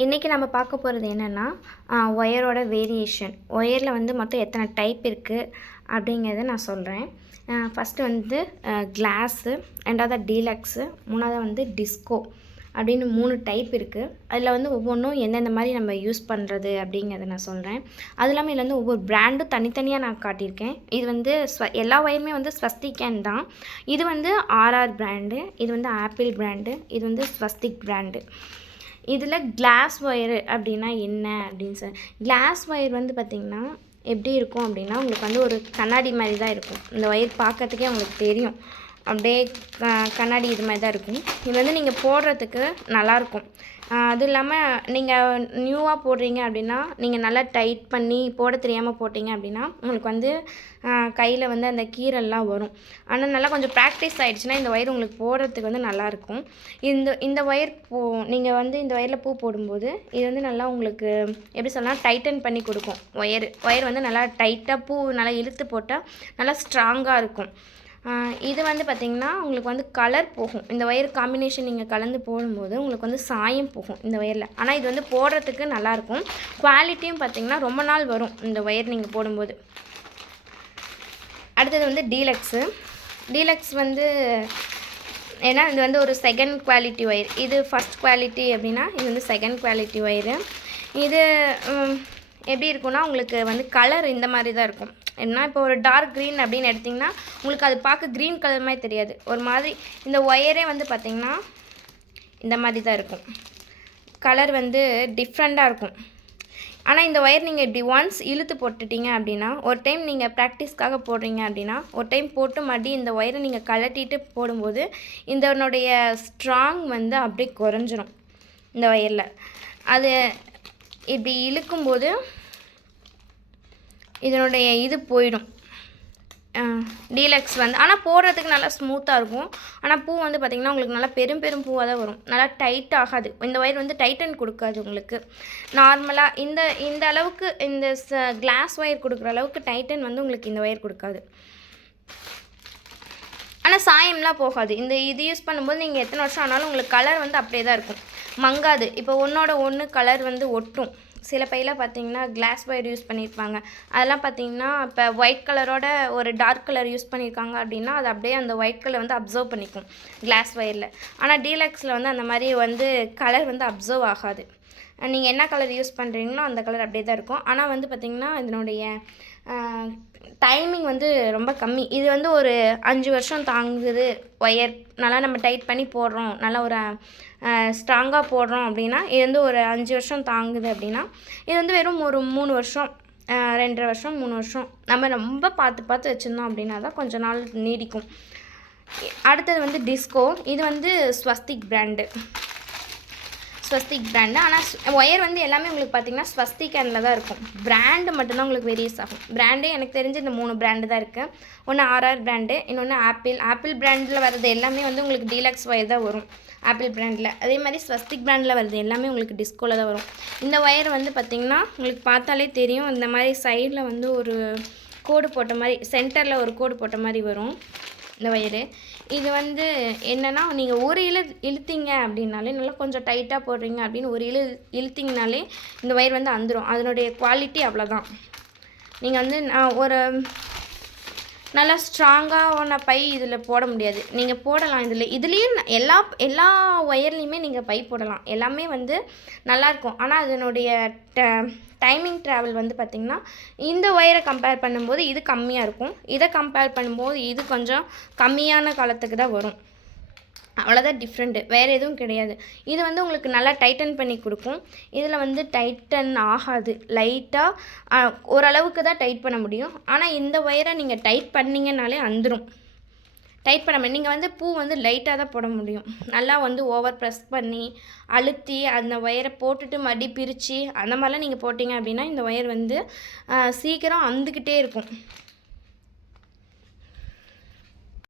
இன்றைக்கி நம்ம பார்க்க போகிறது என்னென்னா ஒயரோட வேரியேஷன். ஒயரில் வந்து மொத்தம் எத்தனை டைப் இருக்குது அப்படிங்கிறத நான் சொல்கிறேன். ஃபஸ்ட்டு வந்து கிளாஸு, ரெண்டாவது டீலக்ஸு, மூணாவது வந்து டிஸ்கோ அப்படின்னு 3 டைப் இருக்குது. அதில் வந்து ஒவ்வொன்றும் எந்தெந்த மாதிரி நம்ம யூஸ் பண்ணுறது அப்படிங்கிறத நான் சொல்கிறேன். அது இல்லாமல் இதில் வந்து ஒவ்வொரு பிராண்டும் தனித்தனியாக நான் காட்டியிருக்கேன். இது வந்து எல்லா ஒயருமே வந்து ஸ்வஸ்திகன் தான். இது வந்து ஆர்ஆர் பிராண்டு, இது வந்து ஆப்பிள் பிராண்டு, இது வந்து ஸ்வஸ்திக் பிராண்டு. இதில் கிளாஸ் ஒயரு அப்படின்னா என்ன அப்படின்னு கிளாஸ் ஒயர் வந்து பார்த்திங்கன்னா எப்படி இருக்கும் அப்படின்னா, உங்களுக்கு வந்து ஒரு கண்ணாடி மாதிரி தான் இருக்கும். இந்த ஒயர் பார்க்கறதுக்கே உங்களுக்கு தெரியும், அப்படியே கண்ணாடி இது மாதிரி தான் இருக்கும். இது வந்து நீங்கள் போடுறதுக்கு நல்லாயிருக்கும். அது இல்லாமல் நீங்கள் நியூவாக போடுறீங்க அப்படின்னா, நீங்கள் நல்லா டைட் பண்ணி போட தெரியாமல் போட்டிங்க அப்படின்னா உங்களுக்கு வந்து கையில் வந்து அந்த கீறல்லாம் வரும். ஆனால் நல்லா கொஞ்சம் ப்ராக்டிஸ் ஆகிடுச்சுன்னா இந்த ஒயர் உங்களுக்கு போடுறதுக்கு வந்து நல்லாயிருக்கும். இந்த ஒயர் நீங்கள் வந்து இந்த ஒயரில் பூ போடும்போது இது வந்து நல்லா உங்களுக்கு எப்படி சொல்லலாம், டைட்டன் பண்ணி கொடுக்கும். ஒயர் வந்து நல்லா டைட்டாக பூ நல்லா இழுத்து போட்டால் நல்லா ஸ்ட்ராங்காக இருக்கும். இது வந்து பார்த்திங்கன்னா உங்களுக்கு வந்து கலர் போகும். இந்த ஒயர் காம்பினேஷன் நீங்கள் கலந்து போடும்போது உங்களுக்கு வந்து சாயம் போகும் இந்த ஒயரில். ஆனால் இது வந்து போடுறதுக்கு நல்லாயிருக்கும். குவாலிட்டியும் பார்த்திங்கன்னா ரொம்ப நாள் வரும் இந்த ஒயர் நீங்கள் போடும்போது. அடுத்தது வந்து டீலக்ஸ் வந்து ஏன்னா இது வந்து ஒரு செகண்ட் குவாலிட்டி ஒயர். இது ஃபஸ்ட் குவாலிட்டி அப்படின்னா இது வந்து செகண்ட் குவாலிட்டி ஒயரு. இது எப்படி இருக்குன்னா உங்களுக்கு வந்து கலர் இந்த மாதிரி தான் இருக்கும். ஏன்னா இப்போ ஒரு டார்க் க்ரீன் அப்படின்னு எடுத்திங்கன்னா உங்களுக்கு அது பார்க்க க்ரீன் கலர் மாதிரி தெரியாது. ஒரு மாதிரி இந்த ஒயரே வந்து பார்த்திங்கன்னா இந்த மாதிரி தான் இருக்கும். கலர் வந்து டிஃப்ரெண்ட்டாக இருக்கும். ஆனால் இந்த ஒயர் நீங்கள் இப்படி ஒன்ஸ் இழுத்து போட்டுட்டீங்க அப்படின்னா, ஒரு டைம் நீங்கள் ப்ராக்டிஸ்க்காக போடுறீங்க அப்படின்னா, ஒரு டைம் போட்டு மறுபடி இந்த ஒயரை நீங்கள் கழட்டிட்டு போடும்போது இதனுடைய ஸ்ட்ராங் வந்து அப்படியே குறைஞ்சிரும் இந்த ஒயரில். அது இப்படி இழுக்கும்போது இதனுடைய இது போயிடும் டீலக்ஸ் வந்து. ஆனால் போடுறதுக்கு நல்லா ஸ்மூத்தாக இருக்கும். ஆனால் பூ வந்து பார்த்திங்கன்னா உங்களுக்கு நல்லா பெரும் பூவாக தான் வரும். நல்லா டைட் ஆகாது. இந்த ஒயர் வந்து டைட்டன் கொடுக்காது உங்களுக்கு. நார்மலாக இந்த அளவுக்கு இந்த கிளாஸ் ஒயர் கொடுக்குற அளவுக்கு டைட்டன் வந்து உங்களுக்கு இந்த ஒயர் கொடுக்காது. ஆனால் சாயம்லாம் போகாது. இது யூஸ் பண்ணும்போது நீங்கள் எத்தனை வருஷம் ஆனாலும் உங்களுக்கு கலர் வந்து அப்படியே தான் இருக்கும், மங்காது. இப்போ ஒன்றோட ஒன்று கலர் வந்து ஒட்டும். சில பையில் பார்த்தீங்கன்னா கிளாஸ் ஒயர் யூஸ் பண்ணியிருப்பாங்க. அதெல்லாம் பார்த்தீங்கன்னா இப்போ ஒயிட் கலரோட ஒரு டார்க் கலர் யூஸ் பண்ணியிருக்காங்க அப்படின்னா அது அப்படியே அந்த ஒயிட் கலர் வந்து அப்சர்வ் பண்ணிக்கும் கிளாஸ் ஒயரில். ஆனால் டீலக்ஸில் வந்து அந்த மாதிரி வந்து கலர் வந்து அப்சர்வ் ஆகாது. நீங்கள் என்ன கலர் யூஸ் பண்ணுறீங்களோ அந்த கலர் அப்படியே தான் இருக்கும். ஆனால் வந்து பார்த்திங்கன்னா இதனுடைய டைமிங் வந்து ரொம்ப கம்மி. இது வந்து ஒரு 5 வருஷம் தாங்குது ஒயர். நல்லா நம்ம டைட் பண்ணி போடுறோம், நல்லா ஒரு ஸ்ட்ராங்காக போடுறோம் அப்படின்னா இது வந்து ஒரு 5 வருஷம் தாங்குது அப்படின்னா, இது வந்து வெறும் ஒரு 3 வருஷம் 2.5 வருஷம் 3 வருஷம் நம்ம ரொம்ப பார்த்து வச்சுருந்தோம் அப்படின்னா தான் கொஞ்சம் நாள் நீடிக்கும். அடுத்தது வந்து டிஸ்கோ. இது வந்து ஸ்வஸ்திக் பிராண்டு. ஆனால் ஒயர் வந்து எல்லாமே உங்களுக்கு பார்த்திங்கன்னா ஸ்வஸ்திகனில் தான் இருக்கும். பிராண்டு மட்டும்தான் உங்களுக்கு வேரியஸ் ஆகும். பிராண்டே எனக்கு தெரிஞ்சு இந்த 3 பிராண்டு தான் இருக்குது. ஒன்று ஆர்ஆர் பிராண்டு, இன்னொன்று ஆப்பிள் பிராண்டில் வர்றது எல்லாமே வந்து உங்களுக்கு டீலக்ஸ் ஒயர் தான் வரும் ஆப்பிள் பிராண்டில். அதே மாதிரி ஸ்வஸ்திக் பிராண்டில் வர்றது எல்லாமே உங்களுக்கு டிஸ்கோவில் தான் வரும். இந்த ஒயர் வந்து பார்த்திங்கன்னா உங்களுக்கு பார்த்தாலே தெரியும், இந்த மாதிரி சைடில் வந்து ஒரு கோடு போட்ட மாதிரி, சென்டரில் ஒரு கோடு போட்ட மாதிரி வரும் இந்த ஒயரு. இது வந்து என்னென்னா நீங்கள் ஒரு இழுத்தீங்க அப்படின்னாலே நல்லா கொஞ்சம் டைட்டாக போடுறீங்க அப்படின்னு ஒரு இழுத்திங்கனாலே இந்த ஒயர் வந்து அந்துடும். அதனுடைய குவாலிட்டி அவ்வளோதான். நீங்கள் வந்து ஒரு நல்லா ஸ்ட்ராங்கான பை இதில் போட முடியாது. நீங்கள் போடலாம், இதுலேயும் எல்லா ஒயர்லேயுமே நீங்கள் பை போடலாம். எல்லாமே வந்து நல்லாயிருக்கும். ஆனால் அதனுடைய டைமிங் ட்ராவல் வந்து பார்த்திங்கன்னா இந்த ஒயரை கம்பேர் பண்ணும்போது இது கம்மியாக இருக்கும். இதை கம்பேர் பண்ணும்போது இது கொஞ்சம் கம்மியான காலத்துக்கு தான் வரும். அவ்வளோதான் டிஃப்ரெண்ட்டு, வேறு எதுவும் கிடையாது. இது வந்து உங்களுக்கு நல்லா டைட்டன் பண்ணி கொடுக்கும். இதில் வந்து டைட்டன் ஆகாது. லைட்டாக ஓரளவுக்கு தான் டைட் பண்ண முடியும். ஆனால் இந்த ஒயரை நீங்கள் டைட் பண்ணிங்கனாலே அந்துடும். டைட் பண்ண முடியும். நீங்கள் வந்து பூ வந்து லைட்டாக தான் போட முடியும். நல்லா வந்து ஓவர் ப்ரெஸ் பண்ணி அழுத்தி அந்த ஒயரை போட்டுட்டு மறுபடி பிரித்து அந்த மாதிரிலாம் நீங்கள் போட்டிங்க அப்படின்னா இந்த ஒயர் வந்து சீக்கிரம் அந்துக்கிட்டே இருக்கும்.